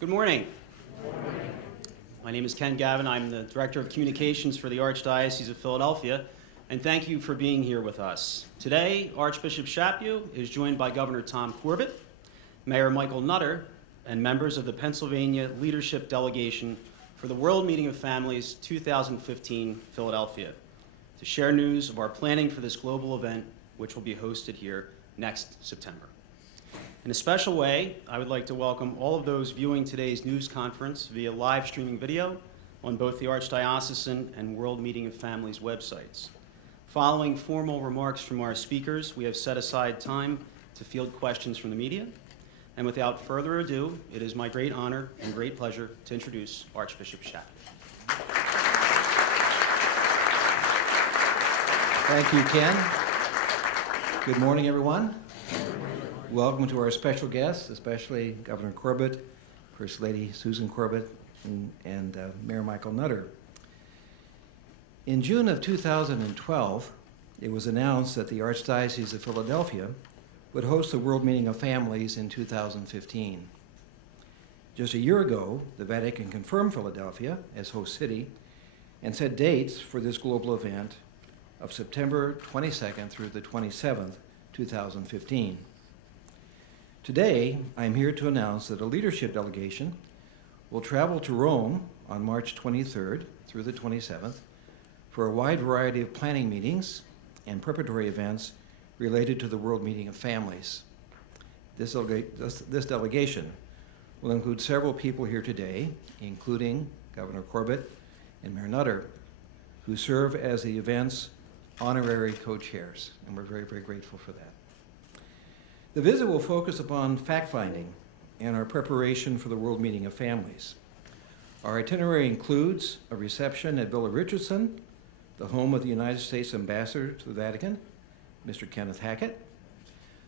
Good morning. My name is Ken Gavin. I'm the Director of Communications for the Archdiocese of Philadelphia, and thank you for being here with us. Today, Archbishop Chaput is joined by Governor Tom Corbett, Mayor Michael Nutter, and members of the Pennsylvania Leadership Delegation for the World Meeting of Families 2015 Philadelphia to share news of our planning for this global event, which will be hosted here next September. In a special way, I would like to welcome all of those viewing today's news conference via live streaming video on both the Archdiocesan and World Meeting of Families websites. Following formal remarks from our speakers, we have set aside time to field questions from the media. And without further ado, it is my great honor and great pleasure to introduce Archbishop Chaput. Thank you, Ken. Good morning, everyone. Welcome to our special guests, especially Governor Corbett, First Lady Susan Corbett, and Mayor Michael Nutter. In June of 2012, it was announced that the Archdiocese of Philadelphia would host the World Meeting of Families in 2015. Just a year ago, the Vatican confirmed Philadelphia as host city and set dates for this global event of September 22nd through the 27th, 2015. Today, I'm here to announce that a leadership delegation will travel to Rome on March 23rd through the 27th for a wide variety of planning meetings and preparatory events related to the World Meeting of Families. This delegation will include several people here today, including Governor Corbett and Mayor Nutter, who serve as the event's honorary co-chairs, and we're very, very grateful for that. The visit will focus upon fact-finding and our preparation for the World Meeting of Families. Our itinerary includes a reception at Villa Richardson, the home of the United States Ambassador to the Vatican, Mr. Kenneth Hackett,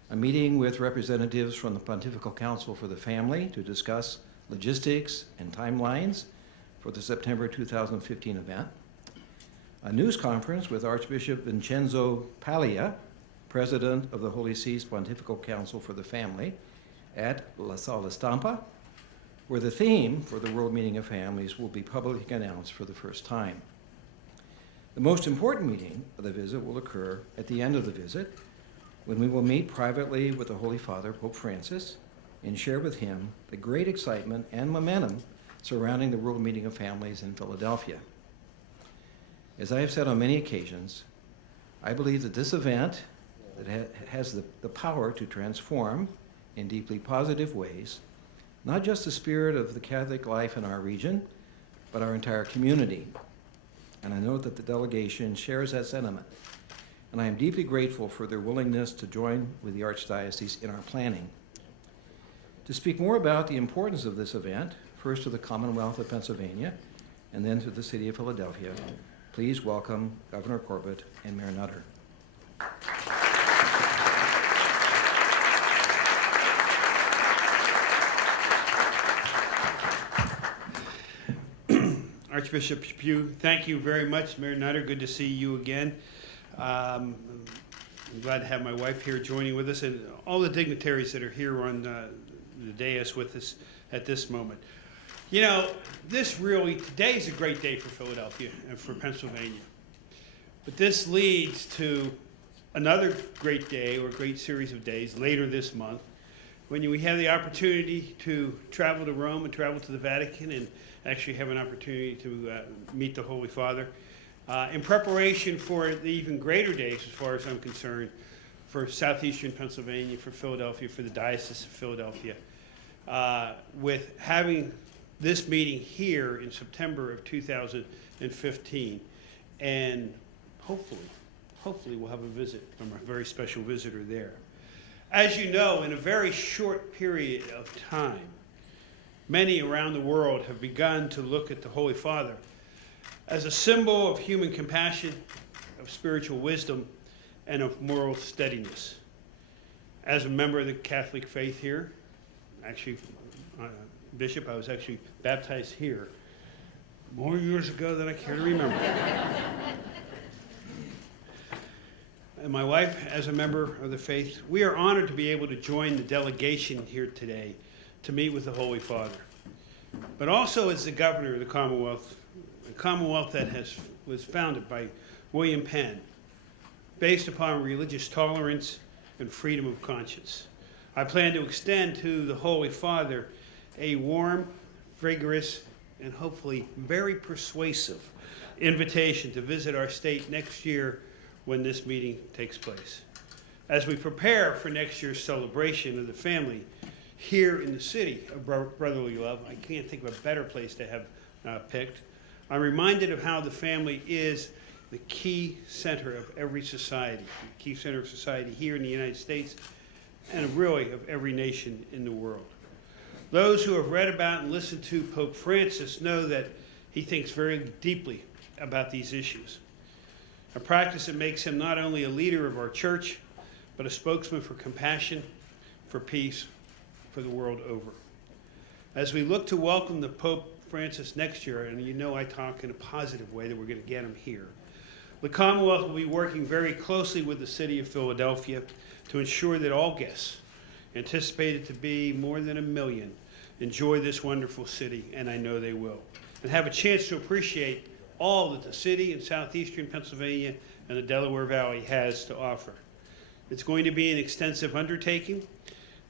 a meeting with representatives from the Pontifical Council for the Family to discuss logistics and timelines for the September 2015 event, a news conference with Archbishop Vincenzo Paglia, President of the Holy See's Pontifical Council for the Family, at La Sala Stampa, where the theme for the World Meeting of Families will be publicly announced for the first time. The most important meeting of the visit will occur at the end of the visit, when we will meet privately with the Holy Father, Pope Francis, and share with him the great excitement and momentum surrounding the World Meeting of Families in Philadelphia. As I have said on many occasions, I believe that this event that has the power to transform in deeply positive ways, not just the spirit of the Catholic life in our region, but our entire community. And I know that the delegation shares that sentiment. And I am deeply grateful for their willingness to join with the Archdiocese in our planning. To speak more about the importance of this event, first to the Commonwealth of Pennsylvania, and then to the city of Philadelphia, please welcome Governor Corbett and Mayor Nutter. Archbishop Chaput, thank you very much. Mayor Nutter, good to see you again. I'm glad to have my wife here joining with us and all the dignitaries that are here on the dais with us at this moment. You know, today is a great day for Philadelphia and for Pennsylvania. But this leads to another great day or great series of days later this month when we have the opportunity to travel to Rome and travel to the Vatican and actually have an opportunity to meet the Holy Father in preparation for the even greater days, as far as I'm concerned, for southeastern Pennsylvania, for Philadelphia, for the Diocese of Philadelphia, with having this meeting here in September of 2015, and hopefully we'll have a visit from a very special visitor there. As you know, in a very short period of time, many around the world have begun to look at the Holy Father as a symbol of human compassion, of spiritual wisdom, and of moral steadiness. As a member of the Catholic faith here, actually, Bishop, I was actually baptized here more years ago than I care to remember. And my wife, as a member of the faith, we are honored to be able to join the delegation here today to meet with the Holy Father. but also as the governor of the Commonwealth that was founded by William Penn, based upon religious tolerance and freedom of conscience. I plan to extend to the Holy Father a warm, vigorous, and hopefully very persuasive invitation to visit our state next year when this meeting takes place. As we prepare for next year's celebration of the family here in the city of brotherly love, I can't think of a better place to have picked. I'm reminded of how the family is the key center of every society, the key center of society here in the United States, and really of every nation in the world. Those who have read about and listened to Pope Francis know that he thinks very deeply about these issues, a practice that makes him not only a leader of our church, but a spokesman for compassion, for peace, for the world over. As we look to welcome the Pope Francis next year, and you know I talk in a positive way that we're going to get him here, the Commonwealth will be working very closely with the city of Philadelphia to ensure that all guests, anticipated to be more than 1 million, enjoy this wonderful city, and I know they will, and have a chance to appreciate all that the city in southeastern Pennsylvania and the Delaware Valley has to offer. It's going to be an extensive undertaking.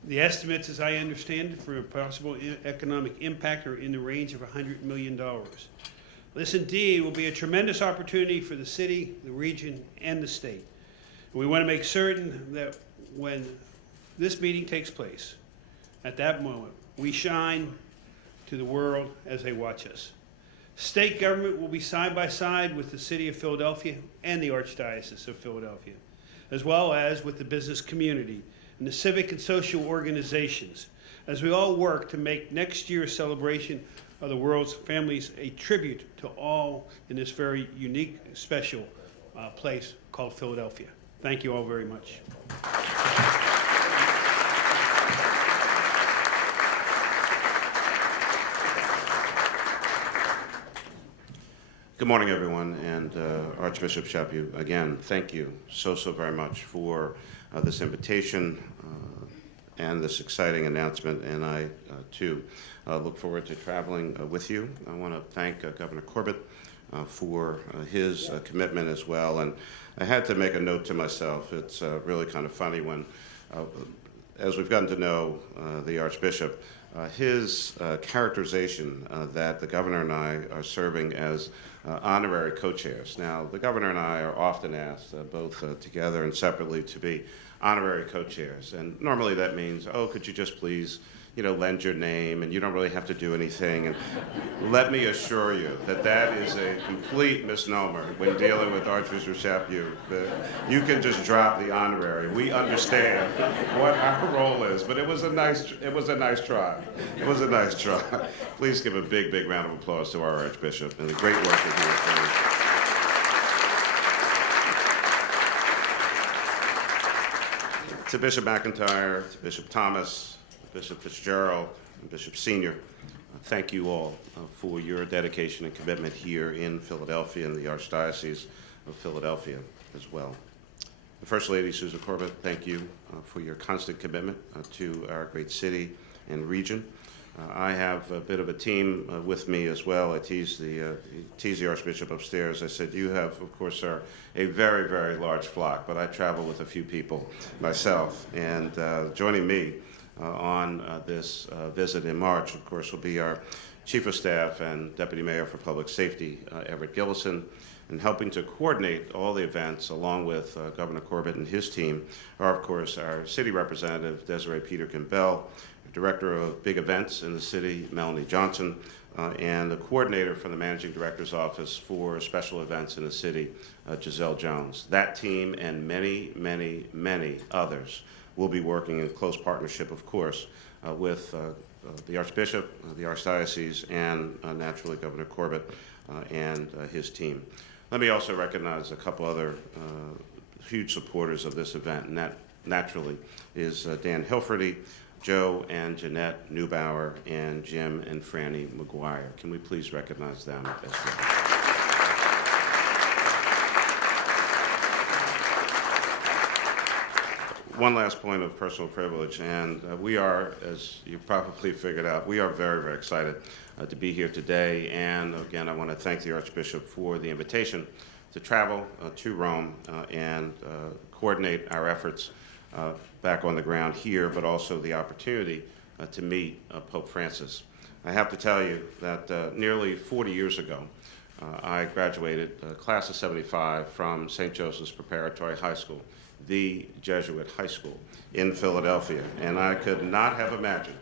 The estimates, as I understand it, for a possible economic impact are in the range of $100 million. This indeed will be a tremendous opportunity for the city, the region, and the state. We want to make certain that when this meeting takes place, at that moment, we shine to the world as they watch us. State government will be side by side with the city of Philadelphia and the Archdiocese of Philadelphia, as well as with the business community and the civic and social organizations, as we all work to make next year's celebration of the world's families a tribute to all in this very unique, special place called Philadelphia. Thank you all very much. Good morning, everyone, and Archbishop Chaput, again, thank you so very much for this invitation and this exciting announcement, and I, too, look forward to traveling with you. I want to thank Governor Corbett for his commitment as well, and I had to make a note to myself. It's really kind of funny when, as we've gotten to know the Archbishop, his characterization that the governor and I are serving as honorary co-chairs. Now, the governor and I are often asked, both together and separately, to be honorary co-chairs. And normally that means, oh, could you just please, lend your name, and you don't really have to do anything. And let me assure you that that is a complete misnomer when dealing with Archbishop Chaput. You can just drop the honorary. We understand what our role is, but it was a nice try. It was a nice try. Please give a big round of applause to our Archbishop and the great work that he is doing. To Bishop McIntyre, to Bishop Thomas, Bishop Fitzgerald, and Bishop Senior, thank you all for your dedication and commitment here in Philadelphia and the Archdiocese of Philadelphia as well. The First Lady, Susan Corbett, thank you for your constant commitment to our great city and region. I have a bit of a team with me as well. I teased the Archbishop upstairs. I said, you have, of course, a very large flock, but I travel with a few people myself. And joining me on this visit in March, of course, will be our Chief of Staff and Deputy Mayor for Public Safety, Everett Gillison, and helping to coordinate all the events along with Governor Corbett and his team are, of course, our City Representative, Desiree Peterkin-Bell, Director of Big Events in the city, Melanie Johnson, and the coordinator from the Managing Director's Office for Special Events in the city, Giselle Jones. That team and many others will be working in close partnership, of course, with the Archbishop, the Archdiocese, and naturally Governor Corbett and his team. Let me also recognize a couple other huge supporters of this event, and that naturally is Dan Hilferty, Joe and Jeanette Neubauer, and Jim and Franny McGuire. Can we please recognize them as well? one last point of personal privilege, and we are, as you probably figured out, we are very, very excited to be here today. And again, I want to thank the Archbishop for the invitation to travel to Rome and coordinate our efforts back on the ground here, but also the opportunity to meet Pope Francis. I have to tell you that nearly 40 years ago, I graduated, class of 75, from St. Joseph's Preparatory High School, the Jesuit high school in Philadelphia. And I could not have imagined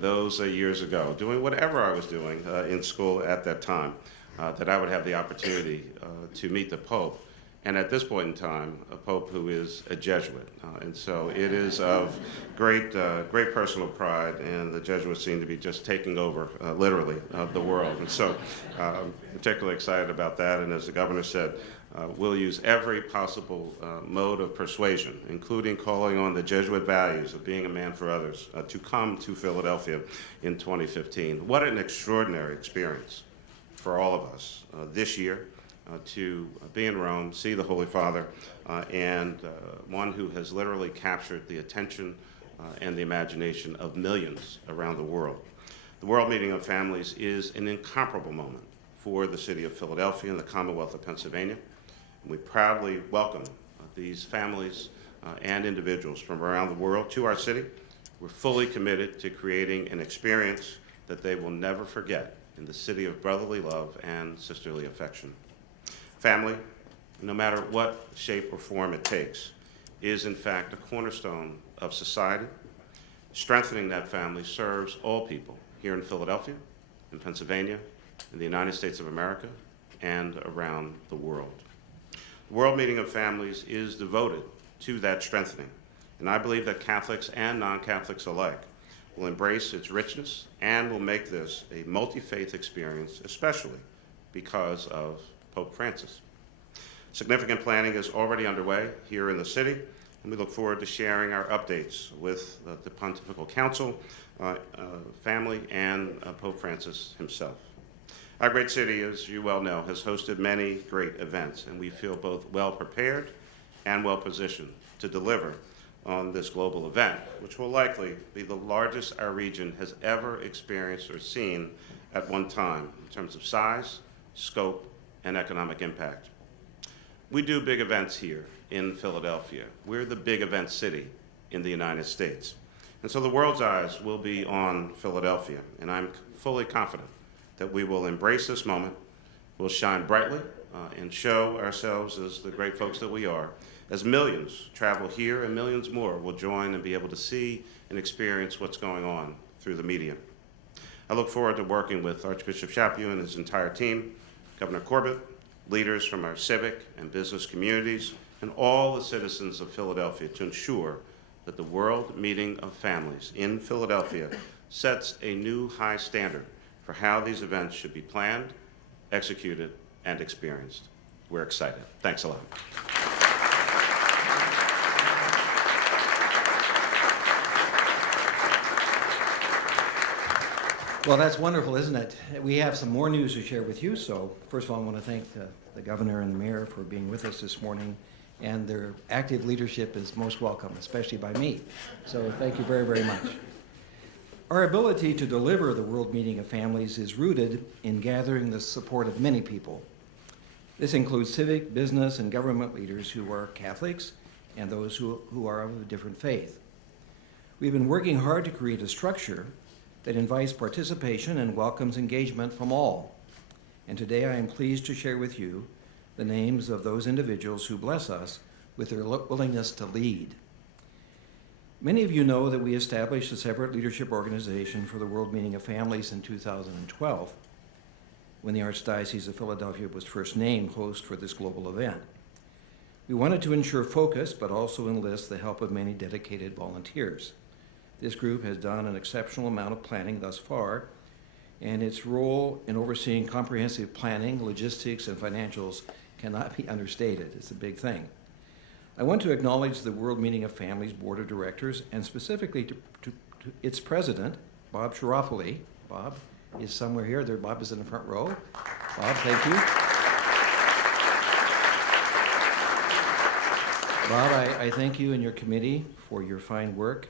those years ago, doing whatever I was doing in school at that time, that I would have the opportunity to meet the Pope. And at this point in time, a Pope who is a Jesuit. And so it is of great personal pride, and the Jesuits seem to be just taking over, literally, the world. And so I'm particularly excited about that. And as the governor said, we'll use every possible mode of persuasion, including calling on the Jesuit values of being a man for others, to come to Philadelphia in 2015. What an extraordinary experience for all of us this year. To be in Rome, see the Holy Father, and one who has literally captured the attention and the imagination of millions around the world. The World Meeting of Families is an incomparable moment for the city of Philadelphia and the Commonwealth of Pennsylvania. And we proudly welcome these families and individuals from around the world to our city. We're fully committed to creating an experience that they will never forget in the city of brotherly love and sisterly affection. Family, no matter what shape or form it takes, is in fact a cornerstone of society. Strengthening that family serves all people here in Philadelphia, in Pennsylvania, in the United States of America, and around the world. The World Meeting of Families is devoted to that strengthening, and I believe that Catholics and non-Catholics alike will embrace its richness and will make this a multi-faith experience, especially because of Pope Francis. Significant planning is already underway here in the city, and we look forward to sharing our updates with the Pontifical Council, family, and Pope Francis himself. Our great city, as you well know, has hosted many great events, and we feel both well prepared and well positioned to deliver on this global event, which will likely be the largest our region has ever experienced or seen at one time in terms of size, scope, and economic impact. We do big events here in Philadelphia. We're the big event city in the United States. And so the world's eyes will be on Philadelphia, and I'm fully confident that we will embrace this moment, we'll shine brightly, and show ourselves as the great folks that we are, as millions travel here and millions more will join and be able to see and experience what's going on through the media. I look forward to working with Archbishop Chaput and his entire team, Governor Corbett, leaders from our civic and business communities, and all the citizens of Philadelphia to ensure that the World Meeting of Families in Philadelphia sets a new high standard for how these events should be planned, executed, and experienced. We're excited. Thanks a lot. Well, that's wonderful, isn't it? We have some more news to share with you. So first of all, I want to thank the governor and the mayor for being with us this morning. And their active leadership is most welcome, especially by me. So thank you very, very much. Our ability to deliver the World Meeting of Families is rooted in gathering the support of many people. This includes civic, business, and government leaders who are Catholics and those who are of a different faith. We've been working hard to create a structure that invites participation and welcomes engagement from all. And today I am pleased to share with you the names of those individuals who bless us with their willingness to lead. Many of you know that we established a separate leadership organization for the World Meeting of Families in 2012, when the Archdiocese of Philadelphia was first named host for this global event. We wanted to ensure focus, but also enlist the help of many dedicated volunteers. This group has done an exceptional amount of planning thus far, and its role in overseeing comprehensive planning, logistics, and financials cannot be understated. It's a big thing. I want to acknowledge the World Meeting of Families Board of Directors, and specifically to its president, Bob Shirafali. Bob is somewhere here. There, Bob is in the front row. Bob, thank you. Bob, I thank you and your committee for your fine work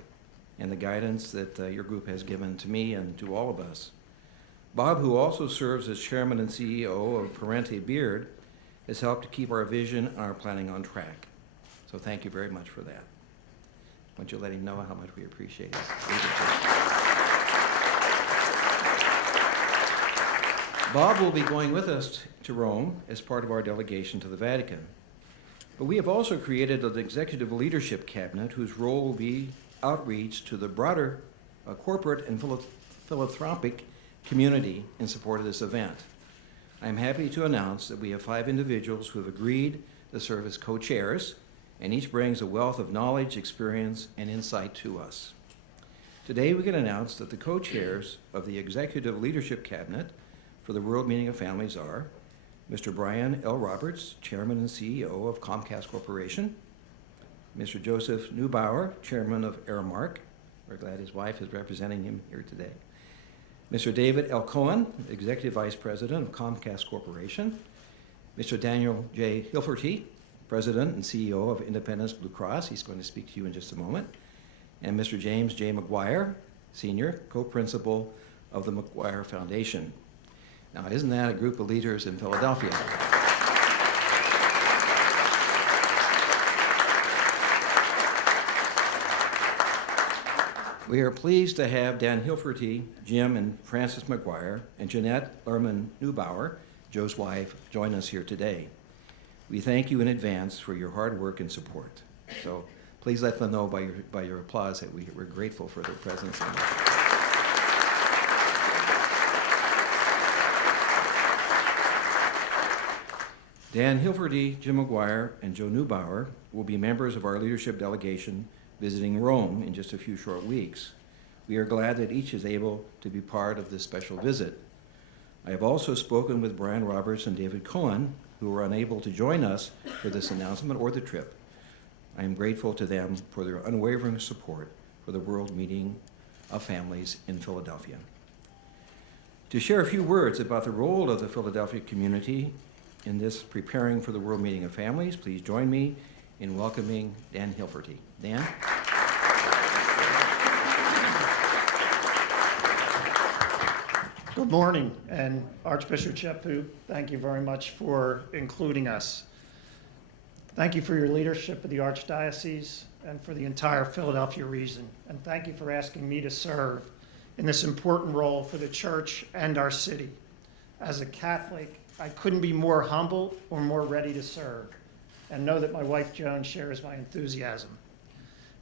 and the guidance that your group has given to me and to all of us. Bob, who also serves as chairman and CEO of Parente Beard, has helped to keep our vision and our planning on track. So thank you very much for that. Why don't you let him know how much we appreciate his leadership. Bob will be going with us to Rome as part of our delegation to the Vatican. But we have also created an executive leadership cabinet whose role will be outreach to the broader corporate and philanthropic community in support of this event. I am happy to announce that we have 5 individuals who have agreed to serve as co-chairs, and each brings a wealth of knowledge, experience, and insight to us. Today we can announce that the co-chairs of the Executive Leadership Cabinet for the World Meeting of Families are Mr. Brian L. Roberts, Chairman and CEO of Comcast Corporation, Mr. Joseph Neubauer, Chairman of Aramark. We're glad his wife is representing him here today. Mr. David L. Cohen, Executive Vice President of Comcast Corporation, Mr. Daniel J. Hilferty, President and CEO of Independence Blue Cross. He's going to speak to you in just a moment. And Mr. James J. McGuire, Senior, Co-Principal of the McGuire Foundation. Now, isn't that a group of leaders in Philadelphia? We are pleased to have Dan Hilferty, Jim and Francis McGuire, and Jeanette Lerman Neubauer, Joe's wife, join us here today. We thank you in advance for your hard work and support. So please let them know by your applause that we're grateful for their presence. Dan Hilferty, Jim McGuire, and Joe Neubauer will be members of our leadership delegation visiting Rome in just a few short weeks. We are glad that each is able to be part of this special visit. I have also spoken with Brian Roberts and David Cohen, who were unable to join us for this announcement or the trip. I am grateful to them for their unwavering support for the World Meeting of Families in Philadelphia. To share a few words about the role of the Philadelphia community in this preparing for the World Meeting of Families, please join me in welcoming Dan Hilferty. Dan? Good morning, and Archbishop Chaput, thank you very much for including us. Thank you for your leadership of the Archdiocese and for the entire Philadelphia region. And thank you for asking me to serve in this important role for the church and our city. As a Catholic, I couldn't be more humbled or more ready to serve, and know that my wife Joan shares my enthusiasm.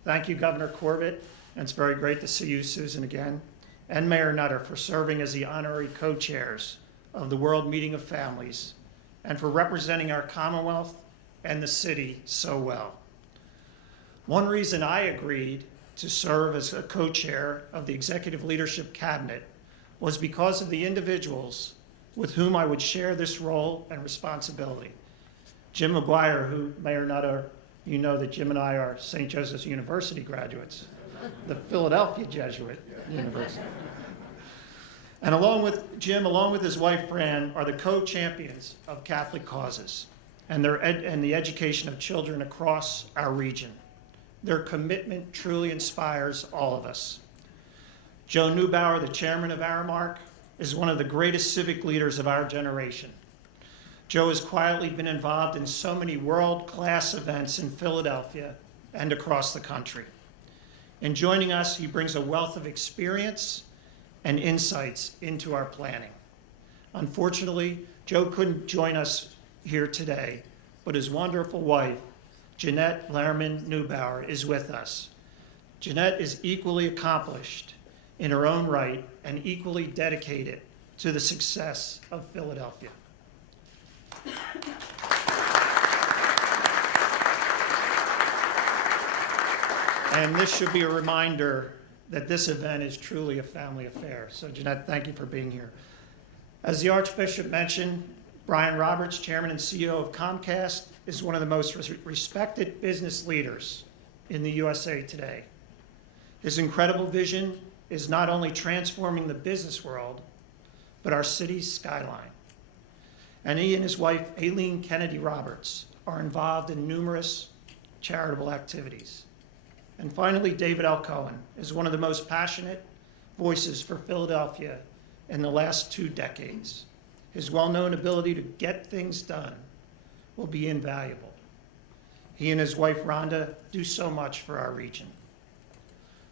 Thank you, Governor Corbett, and it's very great to see you, Susan, again, and Mayor Nutter for serving as the honorary co-chairs of the World Meeting of Families, and for representing our Commonwealth and the city so well. One reason I agreed to serve as a co-chair of the Executive Leadership Cabinet was because of the individuals with whom I would share this role and responsibility. Jim McGuire, who, Mayor Nutter, you know that Jim and I are St. Joseph's University graduates, the Philadelphia Jesuit University. And along with Jim, along with his wife Fran, are the co-champions of Catholic causes and the education of children across our region. Their commitment truly inspires all of us. Joe Neubauer, the chairman of Aramark, is one of the greatest civic leaders of our generation. Joe has quietly been involved in so many world-class events in Philadelphia and across the country. In joining us, he brings a wealth of experience and insights into our planning. Unfortunately, Joe couldn't join us here today, but his wonderful wife, Jeanette Lerman Neubauer, is with us. Jeanette is equally accomplished in her own right and equally dedicated to the success of Philadelphia. And this should be a reminder that this event is truly a family affair. So Jeanette, thank you for being here. As the Archbishop mentioned, Brian Roberts, Chairman and CEO of Comcast, is one of the most respected business leaders in the USA today. His incredible vision is not only transforming the business world, but our city's skyline. And he and his wife, Aileen Kennedy Roberts, are involved in numerous charitable activities. And finally, David L. Cohen is one of the most passionate voices for Philadelphia in the last 2 decades. His well-known ability to get things done will be invaluable. He and his wife, Rhonda, do so much for our region.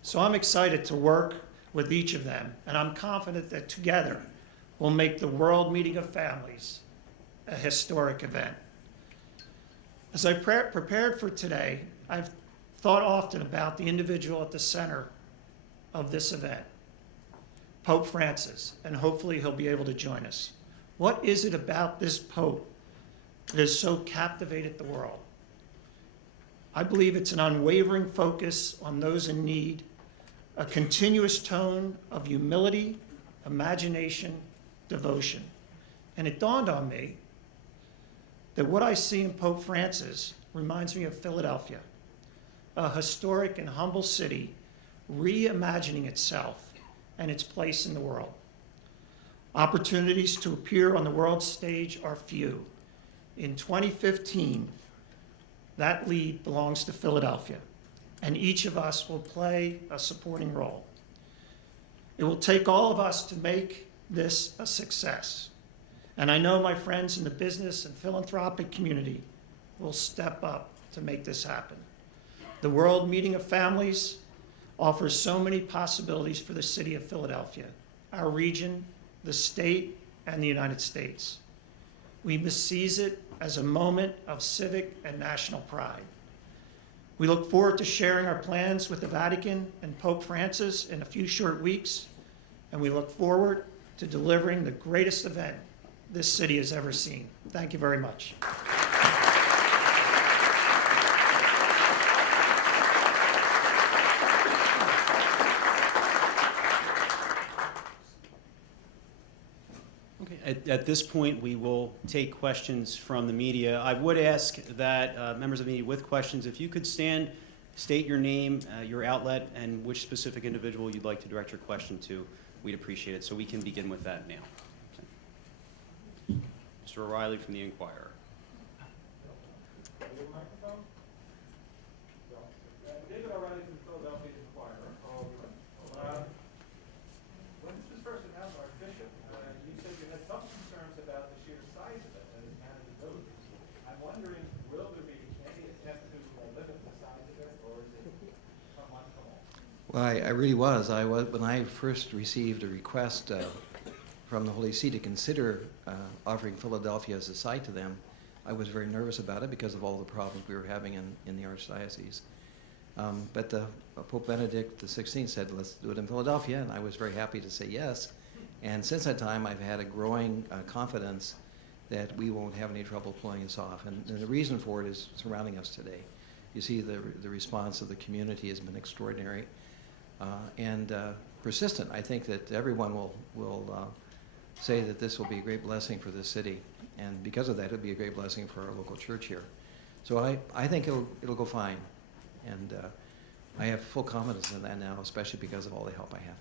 So I'm excited to work with each of them, and I'm confident that together we'll make the World Meeting of Families a historic event. As I prepared for today, I've thought often about the individual at the center of this event, Pope Francis, and hopefully he'll be able to join us. What is it about this Pope that has so captivated the world? I believe it's an unwavering focus on those in need, a continuous tone of humility, imagination, devotion. And it dawned on me that what I see in Pope Francis reminds me of Philadelphia, a historic and humble city reimagining itself and its place in the world. Opportunities to appear on the world stage are few. In 2015, that lead belongs to Philadelphia, and each of us will play a supporting role. It will take all of us to make this a success. And I know my friends in the business and philanthropic community will step up to make this happen. The World Meeting of Families offers so many possibilities for the city of Philadelphia, our region, the state, and the United States. We must seize it as a moment of civic and national pride. We look forward to sharing our plans with the Vatican and Pope Francis in a few short weeks, and we look forward to delivering the greatest event this city has ever seen. Thank you very much. Okay, at this point, we will take questions from the media. I would ask that members of the media with questions, if you could stand, state your name, your outlet, and which specific individual you'd like to direct your question to. We'd appreciate it. So we can begin with that now. Mr. O'Reilly from the Inquirer. David O'Reilly from Philadelphia Inquirer. When this was first announced, Archbishop, you said you had some concerns about the sheer size of it and its manageability. I'm wondering, will there be any attempt to limit the size of it, or is it come on, come on? Well, I really was. When I first received a request from the Holy See to consider offering Philadelphia as a site to them, I was very nervous about it because of all the problems we were having in the Archdiocese. But Pope Benedict XVI said, let's do it in Philadelphia, and I was very happy to say yes. And since that time, I've had a growing confidence that we won't have any trouble pulling this off. And the reason for it is surrounding us today. You see the response of the community has been extraordinary and persistent. I think that everyone will say that this will be a great blessing for this city. And because of that, it'll be a great blessing for our local church here. So I think it'll go fine. And I have full confidence in that now, especially because of all the help I have.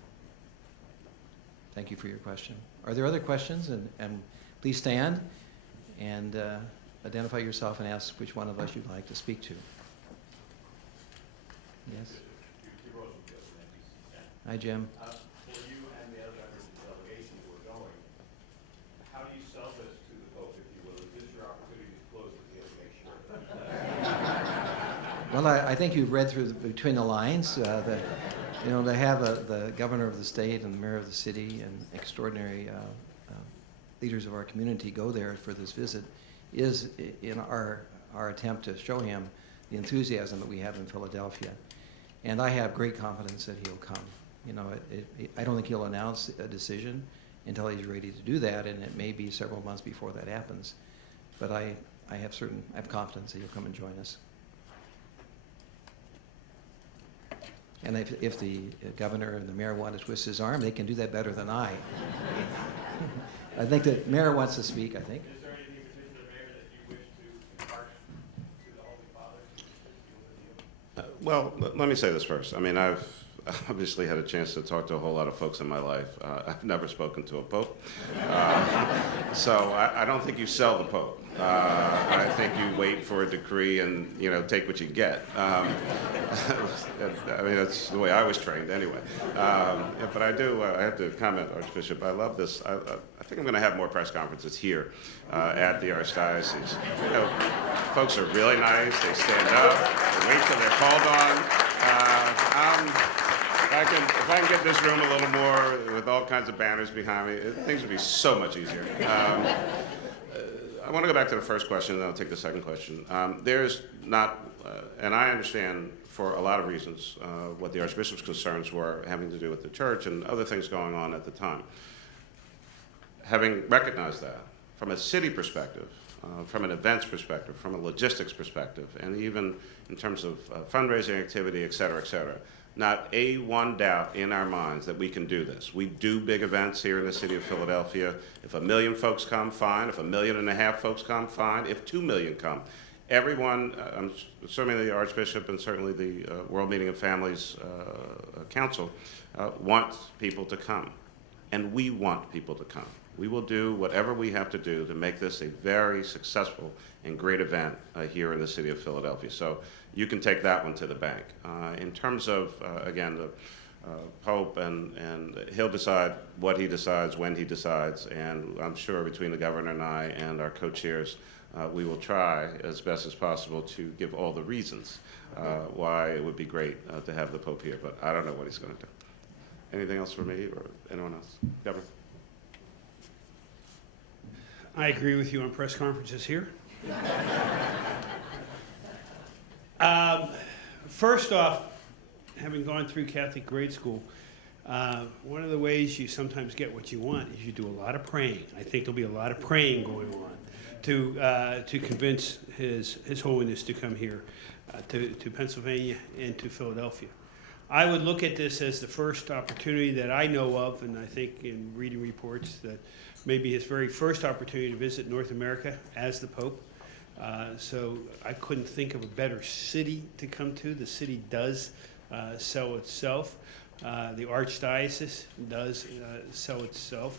Thank you for your question. Are there other questions? And please stand and identify yourself and ask which one of us you'd like to speak to. Yes? Hi, Jim. For you and the other members of the delegation who are going, how do you sell this to the Pope, if you will? Is this your opportunity to close the deal to make sure? Well, I think you've read through between the lines. To have the governor of the state and the mayor of the city and extraordinary leaders of our community go there for this visit is in our attempt to show him the enthusiasm that we have in Philadelphia. And I have great confidence that he'll come. I don't think he'll announce a decision until he's ready to do that, and it may be several months before that happens. But I have confidence that he'll come and join us. And if the governor and the mayor want to twist his arm, they can do that better than I. I think the mayor wants to speak, I think. Is there anything in particular, Mayor, that you wish to impart to the Holy Father? Well, let me say this first. I mean, I've obviously had a chance to talk to a whole lot of folks in my life. I've never spoken to a pope. So I don't think you sell the pope. I think you wait for a decree and, you know, take what you get. I mean, that's the way I was trained anyway. But I have to comment, Archbishop, I love this. I think I'm going to have more press conferences here at the Archdiocese. You know, folks are really nice. They stand up. They wait till they're called on. If I can get this room a little more with all kinds of banners behind me, things would be so much easier. I want to go back to the first question, and then I'll take the second question. There's not, and I understand for a lot of reasons what the Archbishop's concerns were having to do with the church and other things going on at the time. Having recognized that, from a city perspective, from an events perspective, from a logistics perspective, and even in terms of fundraising activity, et cetera, not one doubt in our minds that we can do this. We do big events here in the city of Philadelphia. If 1 million folks come, fine. If 1.5 million folks come, fine. If 2 million come, everyone, certainly the Archbishop and certainly the World Meeting of Families Council wants people to come, and we want people to come. We will do whatever we have to do to make this a very successful and great event here in the city of Philadelphia. So you can take that one to the bank. In terms of, again, the Pope, and he'll decide what he decides, when he decides, and I'm sure between the governor and I and our co-chairs, we will try as best as possible to give all the reasons why it would be great to have the Pope here, but I don't know what he's going to do. Anything else for me or anyone else? Governor? I agree with you on press conferences here. First off, having gone through Catholic grade school, one of the ways you sometimes get what you want is you do a lot of praying. I think there'll be a lot of praying going on to convince His Holiness to come here to Pennsylvania and to Philadelphia. I would look at this as the first opportunity that I know of, and I think in reading reports that maybe his very first opportunity to visit North America as the Pope. So I couldn't think of a better city to come to. The city does sell itself. The Archdiocese does sell itself.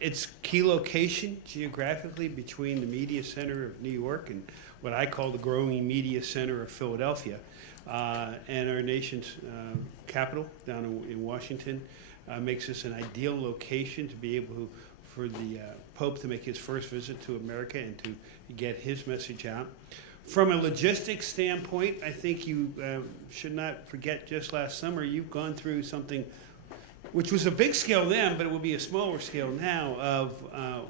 Its key location geographically between the media center of New York and what I call the growing media center of Philadelphia and our nation's capital down in Washington makes this an ideal location to be able for the Pope to make his first visit to America and to get his message out. From a logistics standpoint, I think you should not forget just last summer you've gone through something which was a big scale then, but it will be a smaller scale now, of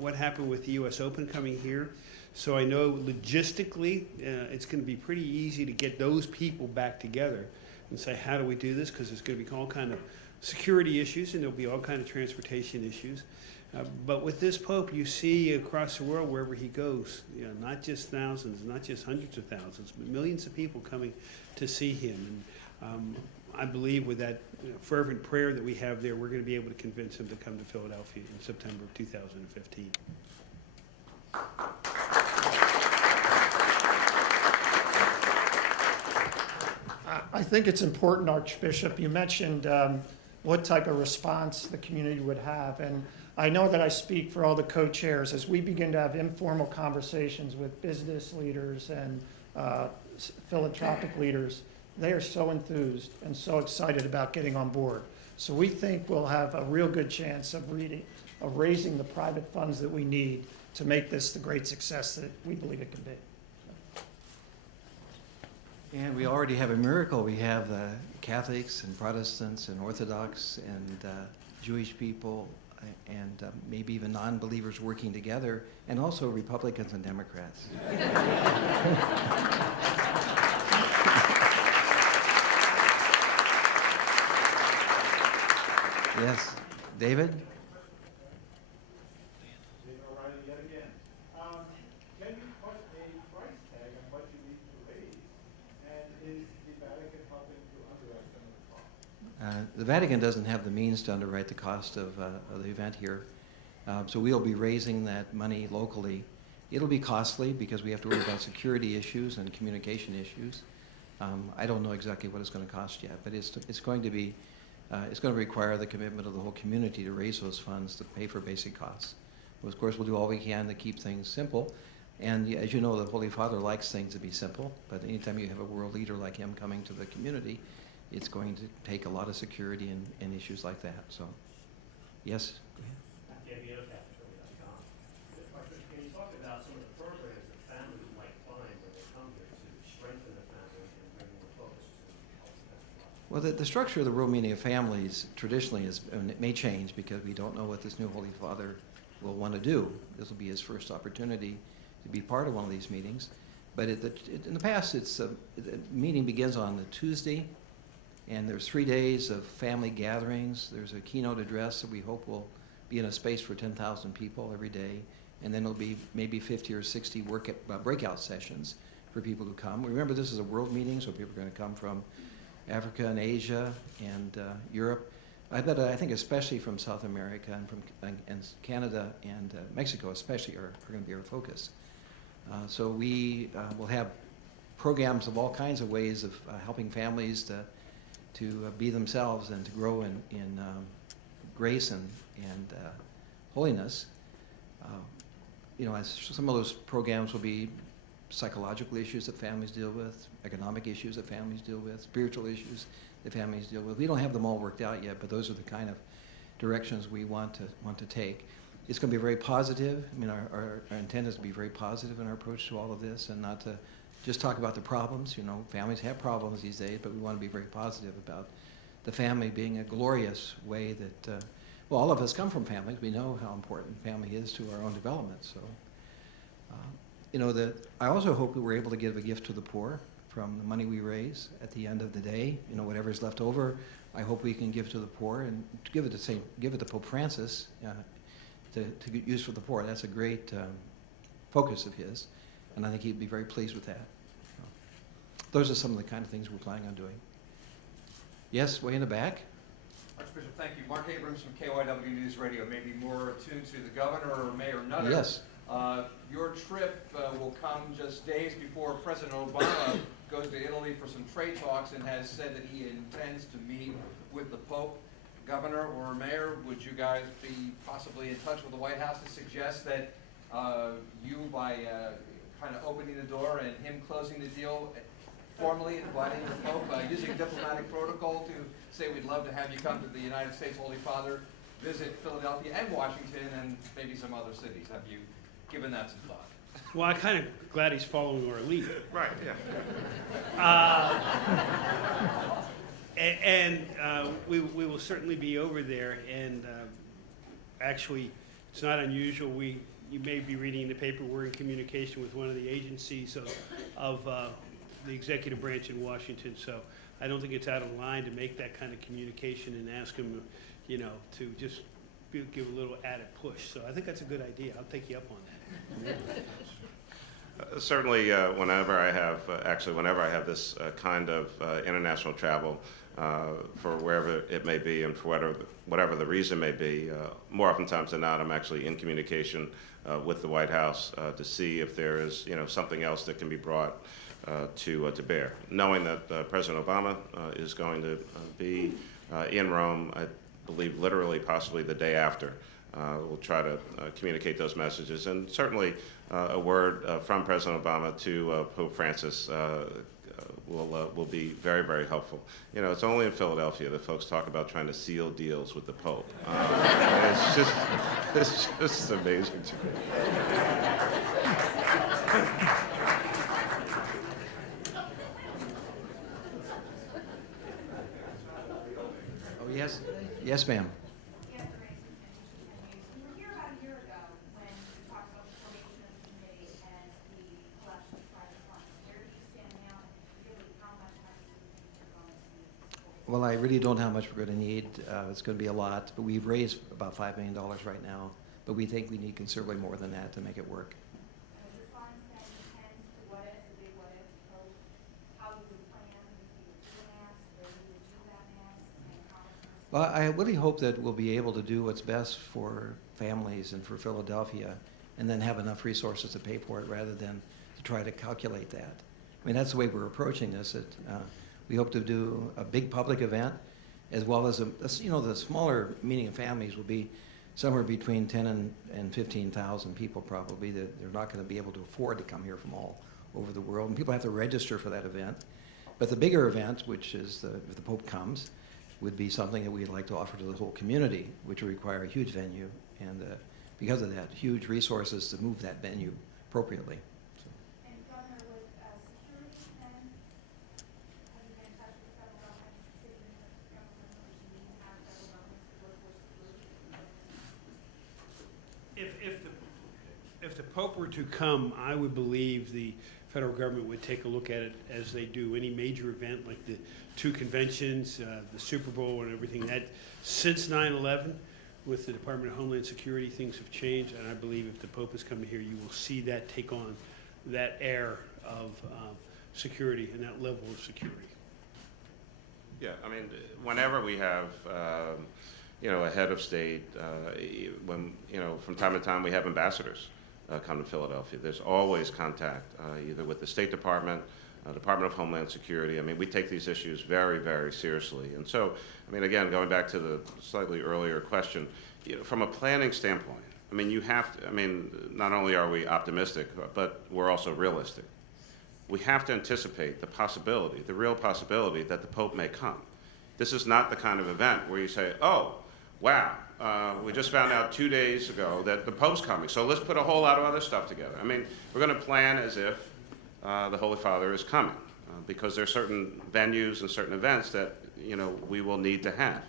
what happened with the U.S. Open coming here. So I know logistically it's going to be pretty easy to get those people back together and say, how do we do this? Because there's going to be all kind of security issues and there'll be all kind of transportation issues. But with this Pope, you see across the world wherever he goes, you know, not just thousands, not just hundreds of thousands, but millions of people coming to see him. And I believe with that fervent prayer that we have there, we're going to be able to convince him to come to Philadelphia in September of 2015. I think it's important, Archbishop, you mentioned what type of response the community would have. And I know that I speak for all the co-chairs as we begin to have informal conversations with business leaders and philanthropic leaders. They are so enthused and so excited about getting on board. So we think we'll have a real good chance of raising the private funds that we need to make this the great success that we believe it can be. And we already have a miracle. We have Catholics and Protestants and Orthodox and Jewish people and maybe even non-believers working together, and also Republicans and Democrats. Yes, David? David O'Reilly yet again. Can you put a price tag on what you need to raise? And is the Vatican helping to underwrite some of the costs? The Vatican doesn't have the means to underwrite the cost of the event here, so we'll be raising that money locally. It'll be costly because we have to worry about security issues and communication issues, I don't know exactly what it's going to cost yet, but it's going to be, it's going to require the commitment of the whole community to raise those funds to pay for basic costs. But of course, we'll do all we can to keep things simple. And as you know, the Holy Father likes things to be simple, but anytime you have a world leader like him coming to the community, it's going to take a lot of security and issues like that. So, yes? Go ahead. Can you talk about some of the programs that families might find when they come here to strengthen the family and bring more focus to health? Well, the structure of the World Meeting of Families traditionally is, and it may change because we don't know what this new Holy Father will want to do. This will be his first opportunity to be part of one of these meetings. But in the past, the meeting begins on the Tuesday, and there's 3 days of family gatherings. There's a keynote address that we hope will be in a space for 10,000 people every day. And then it'll be maybe 50 or 60 breakout sessions for people who come. Remember, this is a world meeting, so people are going to come from Africa and Asia and Europe. I think especially from South America and from Canada and Mexico especially are going to be our focus. So we will have programs of all kinds of ways of helping families to be themselves and to grow in grace and holiness. As some of those programs will be psychological issues that families deal with, economic issues that families deal with, spiritual issues that families deal with. We don't have them all worked out yet, but those are the kind of directions we want to take. It's going to be very positive. I mean, our intent is to be very positive in our approach to all of this and not to just talk about the problems. Families have problems these days, but we want to be very positive about the family being a glorious way that, all of us come from families. We know how important family is to our own development. So, I also hope that we're able to give a gift to the poor from the money we raise at the end of the day. Whatever's left over, I hope we can give to the poor and give it to Pope Francis to use for the poor. That's a great focus of his, and I think he'd be very pleased with that. Those are some of the kind of things we're planning on doing. Yes, way in the back. Archbishop, thank you. Mark Abrams from KYW News Radio. Maybe more attuned to the governor or Mayor Nutter. Yes. Your trip will come just days before President Obama goes to Italy for some trade talks and has said that he intends to meet with the Pope. Governor or Mayor, would you guys be possibly in touch with the White House to suggest that you, by kind of opening the door and him closing the deal, formally inviting the Pope, using diplomatic protocol to say we'd love to have you come to the United States Holy Father, visit Philadelphia and Washington and maybe some other cities? Have you given that some thought? Well, I'm kind of glad he's following our lead. Right, yeah. And we will certainly be over there. And actually, it's not unusual. You may be reading in the paper, we're in communication with one of the agencies of the executive branch in Washington. So I don't think it's out of line to make that kind of communication and ask them, to just give a little added push. So I think that's a good idea. I'll take you up on that. Certainly, whenever I have this kind of international travel, for wherever it may be and for whatever the reason may be, more oftentimes than not, I'm actually in communication with the White House to see if there is something else that can be brought to bear. Knowing that President Obama is going to be in Rome, I believe literally possibly the day after. We'll try to communicate those messages, and certainly a word from President Obama to Pope Francis will be very, very helpful. It's only in Philadelphia that folks talk about trying to seal deals with the Pope. It's just amazing to me. Oh, yes? Yes, ma'am. We were here about a year ago when we talked about the formation of the committee and the collection of private funds. Where do you stand now, and really how much money do you think you're going to need? Well, I really don't know how much we're going to need. It's going to be a lot, but we've raised about $5 million right now, but we think we need considerably more than that to make it work. And is your funds then depend to what if, the big what if, how you would plan, if you would do an ask, where you would do that ask, and how much money? Well, I really hope that we'll be able to do what's best for families and for Philadelphia and then have enough resources to pay for it rather than to try to calculate that. I mean, that's the way we're approaching this. We hope to do a big public event, as well as, the smaller meeting of families will be somewhere between 10 and 15,000 people probably, that they're not going to be able to afford to come here from all over the world. And people have to register for that event. But the bigger event, which is if the Pope comes, would be something that we'd like to offer to the whole community, which would require a huge venue, and because of that, huge resources to move that venue appropriately. And Governor, with security then, have you been in touch with the federal government, city government, or do you need to have federal government to look for security? If the Pope were to come, I would believe the federal government would take a look at it as they do any major event, like the 2 conventions, the Super Bowl and everything. That since 9/11, with the Department of Homeland Security, things have changed, and I believe if the Pope is coming here, you will see that take on that air of security and that level of security. Yeah, I mean, whenever we have, a head of state, when, from time to time we have ambassadors come to Philadelphia, there's always contact, either with the State Department, Department of Homeland Security. I mean, we take these issues very, very seriously. And so, I mean, again, going back to the slightly earlier question, from a planning standpoint, I mean, not only are we optimistic, but we're also realistic. We have to anticipate the real possibility that the Pope may come. This is not the kind of event where you say, oh, wow, we just found out 2 days ago that the Pope's coming, so let's put a whole lot of other stuff together. I mean, we're going to plan as if the Holy Father is coming, because there are certain venues and certain events that, we will need to have.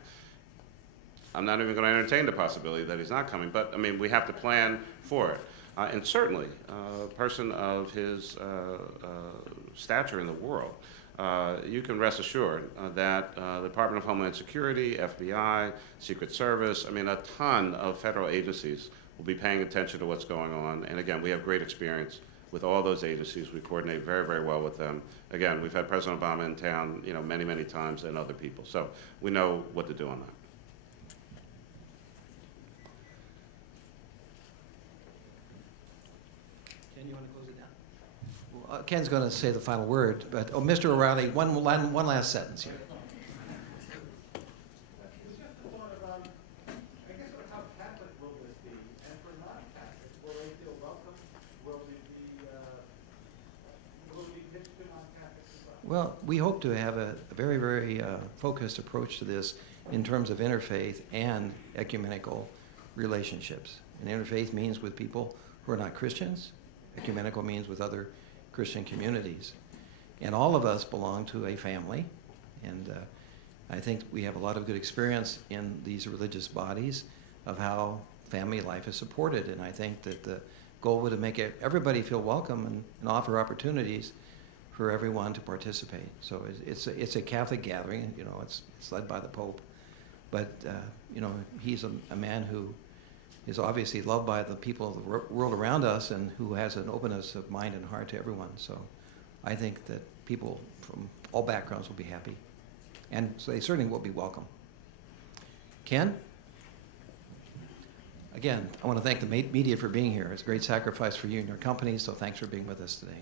I'm not even going to entertain the possibility that he's not coming, but, I mean, we have to plan for it. And certainly, a person of his stature in the world, you can rest assured that the Department of Homeland Security, FBI, Secret Service, I mean, a ton of federal agencies will be paying attention to what's going on. And again, we have great experience with all those agencies. We coordinate very, very well with them. Again, we've had President Obama in town, many, many times, and other people. So we know what to do on that. Ken, you want to close it down? Well, Ken's going to say the final word, but Mr. O'Reilly, one last sentence here. It's just a thought of, I guess, how Catholic will this be, and for non-Catholics, will they feel welcome? Will it be pitched to non-Catholics as well? Well, we hope to have a very, very focused approach to this in terms of interfaith and ecumenical relationships. And interfaith means with people who are not Christians. Ecumenical means with other Christian communities. And all of us belong to a family. And I think we have a lot of good experience in these religious bodies of how family life is supported. And I think that the goal would be to make everybody feel welcome and offer opportunities for everyone to participate. So it's a Catholic gathering. It's led by the Pope. But, he's a man who is obviously loved by the people of the world around us and who has an openness of mind and heart to everyone. So I think that people from all backgrounds will be happy. And so they certainly will be welcome. Ken? Again, I want to thank the media for being here. It's a great sacrifice for you and your company, so thanks for being with us today.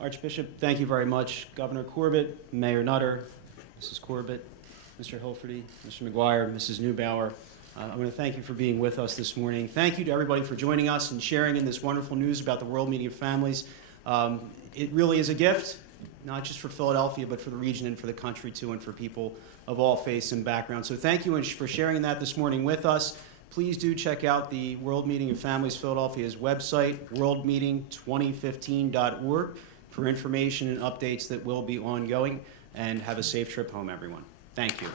Archbishop, thank you very much. Governor Corbett, Mayor Nutter, Mrs. Corbett, Mr. Hilferty, Mr. McGuire, Mrs. Neubauer, I want to thank you for being with us this morning. Thank you to everybody for joining us and sharing in this wonderful news about the World Meeting of Families. It really is a gift, not just for Philadelphia, but for the region and for the country too, and for people of all faiths and backgrounds. So thank you for sharing that this morning with us. Please do check out the World Meeting of Families Philadelphia's website, worldmeeting2015.org, for information and updates that will be ongoing. And have a safe trip home, everyone. Thank you.